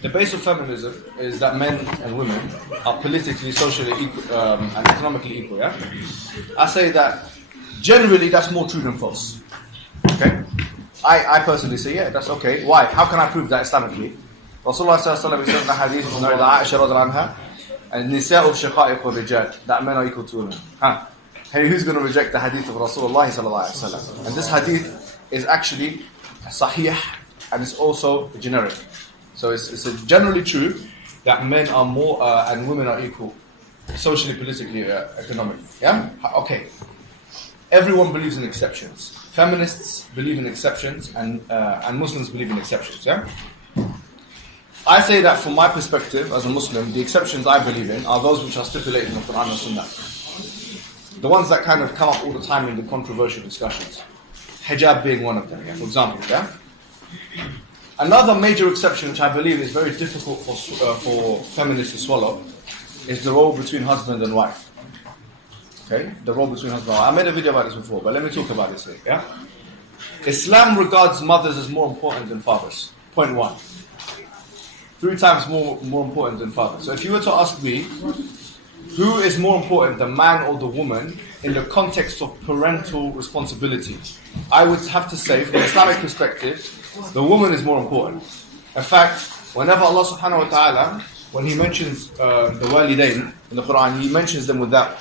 The base of feminism is that men and women are politically, socially equal, and economically equal, yeah? I say that generally that's more true than false. Okay? I personally say, yeah, that's okay. Why? How can I prove that Islamically? Rasulullah says in the hadith from Aisha radhiallahu anha, and nisa'u shaqa'iq rijal, that men are equal to women. Hey, who's going to reject the hadith of Rasulullah sallallahu alaihi wasallam? And this hadith is actually sahih and it's also generic. So it's generally true that men are more and women are equal, socially, politically, economically. Yeah? Okay. Everyone believes in exceptions. Feminists believe in exceptions, and Muslims believe in exceptions. Yeah. I say that from my perspective as a Muslim, the exceptions I believe in are those which are stipulated in the Quran and Sunnah. The ones that kind of come up all the time in the controversial discussions. Hijab being one of them. Yeah? For example. Yeah. Another major exception, which I believe is very difficult for feminists to swallow, is the role between husband and wife. Okay, the role between husband and wife. I made a video about this before, but let me talk about this here. Yeah, Islam regards mothers as more important than fathers. Point one. 3 times more important than fathers. So if you were to ask me, who is more important, the man or the woman, in the context of parental responsibility, I would have to say, from an Islamic perspective, the woman is more important. In fact, whenever Allah subhanahu wa ta'ala, when He mentions the walidain in the Quran, He mentions them with that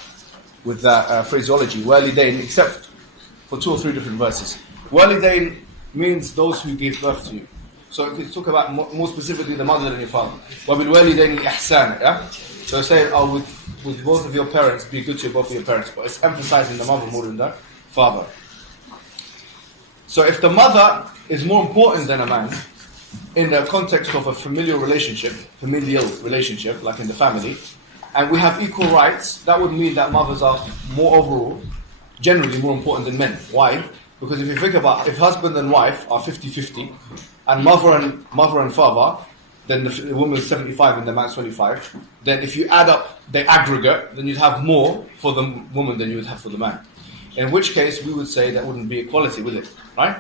phraseology, walidain, except for 2 or 3 different verses. Walidain means those who gave birth to you. So if you talk about more specifically the mother and your father. وَبِالْوَالِدَيْنِ إِحْسَانًا, yeah? So say, with both of your parents, be good to both of your parents. But it's emphasizing the mother more than the father. So if the mother is more important than a man in the context of a familial relationship, like in the family, and we have equal rights, that would mean that mothers are more overall, generally more important than men. Why? Because if you think about, if husband and wife are 50-50, and mother and father, then the woman is 75 and the man's 25, then if you add up the aggregate, then you'd have more for the woman than you would have for the man. In which case, we would say that wouldn't be equality, would it? Right?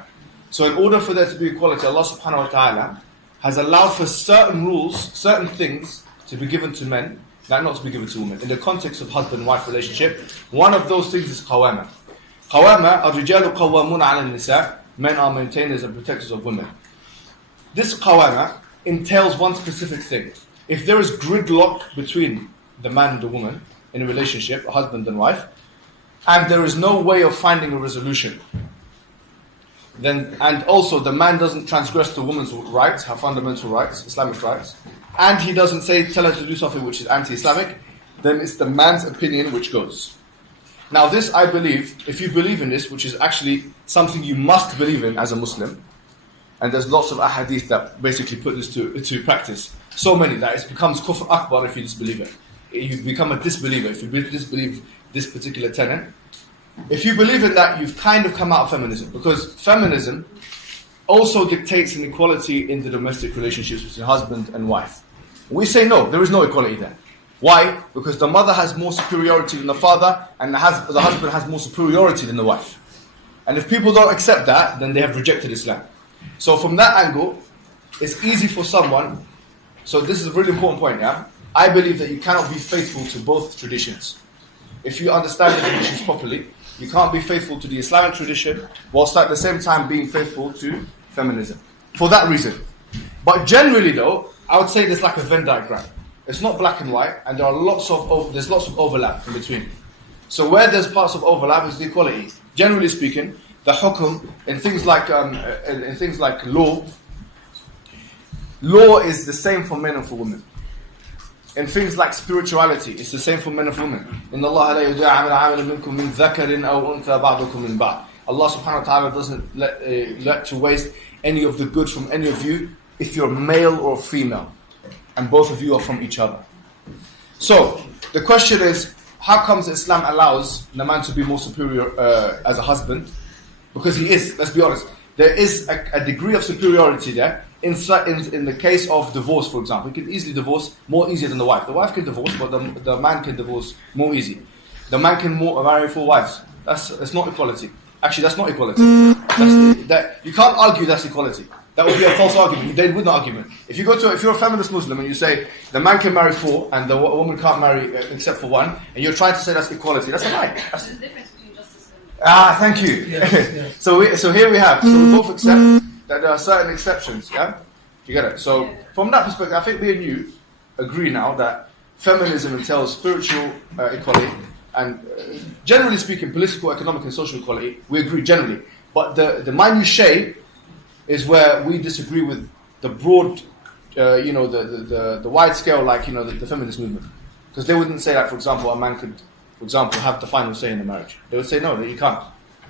So in order for there to be equality, Allah subhanahu wa ta'ala has allowed for certain rules, certain things to be given to men, that not to be given to women. In the context of husband-wife relationship, one of those things is qawama. Qawama, الرجال قوامون على النساء, men are maintainers and protectors of women. This qawama entails one specific thing. If there is gridlock between the man and the woman in a relationship, a husband and wife, and there is no way of finding a resolution, then, and also the man doesn't transgress the woman's rights, her fundamental rights, Islamic rights, and he doesn't tell her to do something which is anti-Islamic, then it's the man's opinion which goes. Now this, I believe, if you believe in this, which is actually something you must believe in as a Muslim, and there's lots of ahadith that basically put this to practice, so many that it becomes kufr akbar if you disbelieve it. You become a disbeliever if you disbelieve this particular tenet. If you believe in that, you've kind of come out of feminism, because feminism also dictates an equality in the domestic relationships between husband and wife. We say no, there is no equality there. Why? Because the mother has more superiority than the father, and the husband has more superiority than the wife. And if people don't accept that, then they have rejected Islam. So from that angle, it's easy for someone, so this is a really important point, yeah? I believe that you cannot be faithful to both traditions. If you understand the traditions properly, you can't be faithful to the Islamic tradition whilst at the same time being faithful to feminism. For that reason. But generally though, I would say there's like a Venn diagram. It's not black and white, and there's lots of overlap in between. So where there's parts of overlap is the equality. Generally speaking, the hukum in things like law is the same for men and for women. In things like spirituality, it's the same for men and for women. Inna Allah la yud'a 'amalan minkum min dhakarin aw untha ba'dukum min ba'd. Allah subhanahu wa ta'ala doesn't let to waste any of the good from any of you if you're male or female, and both of you are from each other. So the question is, how comes Islam allows the man to be more superior as a husband? Because he is, let's be honest, there is a degree of superiority there. In the case of divorce, for example, he can easily divorce more easier than the wife. The wife can divorce, but the man can divorce more easy. The man can marry 4 wives. That's not equality. Actually, that's not equality. You can't argue that's equality. That would be a false argument. They win the argument. If you're a feminist Muslim and you say the man can marry 4 and the woman can't marry except for 1, and you're trying to say that's equality, that's a lie. There's a difference between justice and... Thank you. Yes. So here we have. So we both accept that there are certain exceptions. Yeah, you get it. So from that perspective, I think me and you agree now that feminism entails spiritual equality and, generally speaking, political, economic, and social equality. We agree generally, but the minutiae is where we disagree with the broad, the wide scale, like, the feminist movement. Because they wouldn't say that, for example, a man could, for example, have the final say in the marriage. They would say, no, that you can't.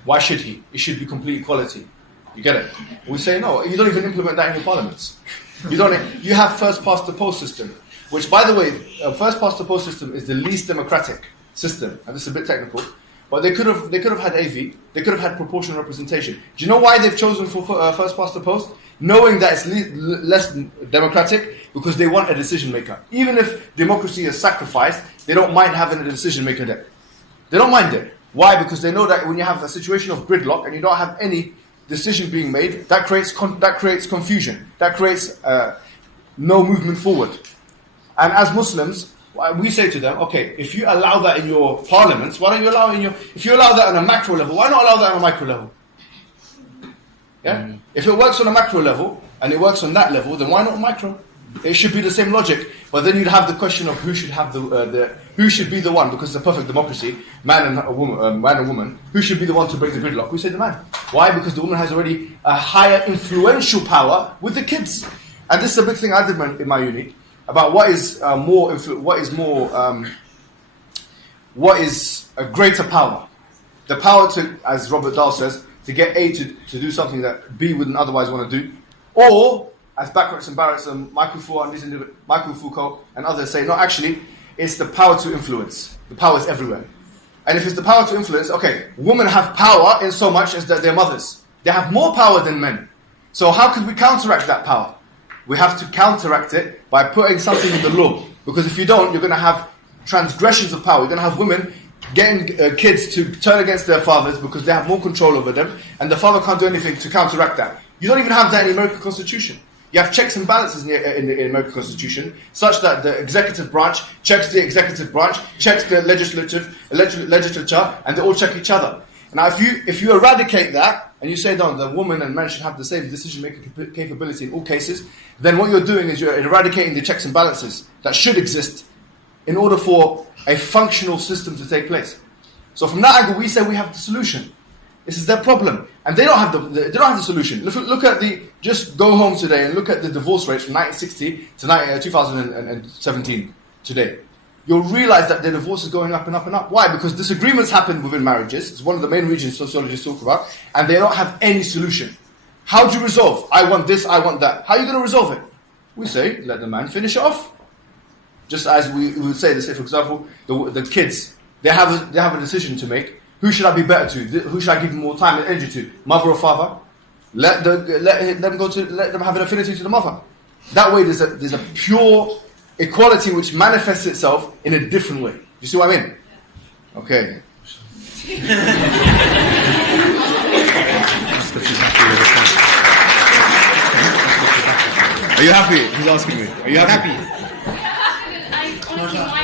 Why should he? It should be complete equality. You get it? We say, no, you don't even implement that in your parliaments. You have first past the post system, which, by the way, first past the post system is the least democratic system. And this is a bit technical. But they could have had AV. They could have had proportional representation. Do you know why they've chosen for first past the post? Knowing that it's less democratic, because they want a decision maker. Even if democracy is sacrificed, they don't mind having a decision maker there. They don't mind it. Why? Because they know that when you have a situation of gridlock and you don't have any decision being made, that creates confusion. That creates no movement forward. And as Muslims, we say to them, okay, if you allow that in your parliaments, why don't you allow if you allow that on a macro level, why not allow that on a micro level? Yeah? If it works on a macro level, and it works on that level, then why not micro? It should be the same logic, but then you'd have the question of who should have who should be the one, because it's a perfect democracy, man and woman, who should be the one to break the gridlock? We say the man. Why? Because the woman has already a higher influential power with the kids. And this is a big thing I did in my uni, about what is a greater power. The power to, as Robert Dahl says, to get A to do something that B wouldn't otherwise want to do. Or, as Backwards and Barrett's and Michael Foucault and others say, no, actually, it's the power to influence. The power is everywhere. And if it's the power to influence, okay, women have power in so much as that they're mothers. They have more power than men. So how could we counteract that power? We have to counteract it by putting something in the law. Because if you don't, you're going to have transgressions of power. You're going to have women getting kids to turn against their fathers because they have more control over them, and the father can't do anything to counteract that. You don't even have that in the American Constitution. You have checks and balances in the American Constitution, such that the executive branch checks the executive branch, checks the legislature, and they all check each other. Now, if you eradicate that, and you say, no, the woman and man should have the same decision-making capability in all cases, then what you're doing is you're eradicating the checks and balances that should exist in order for a functional system to take place. So from that angle, we say we have the solution. This is their problem, and they don't have the solution. Look at just go home today and look at the divorce rates from 1960 to 2017 today. You'll realize that the divorce is going up and up and up. Why? Because disagreements happen within marriages. It's one of the main reasons sociologists talk about, and they don't have any solution. How do you resolve? I want this, I want that. How are you going to resolve it? We say, let the man finish it off. Just as we would say, let's say, for example, the kids, they have a decision to make. Who should I be better to? Who should I give more time and energy to? Mother or father? Let them have an affinity to the mother. That way, there's a pure equality which manifests itself in a different way. You see what I mean? Okay. Are you happy? He's asking me. Are you happy?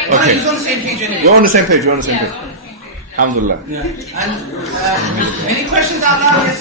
Okay. We're on the same page anyway. We're on the same page. Alhamdulillah. Yeah. And any questions out loud? Yes,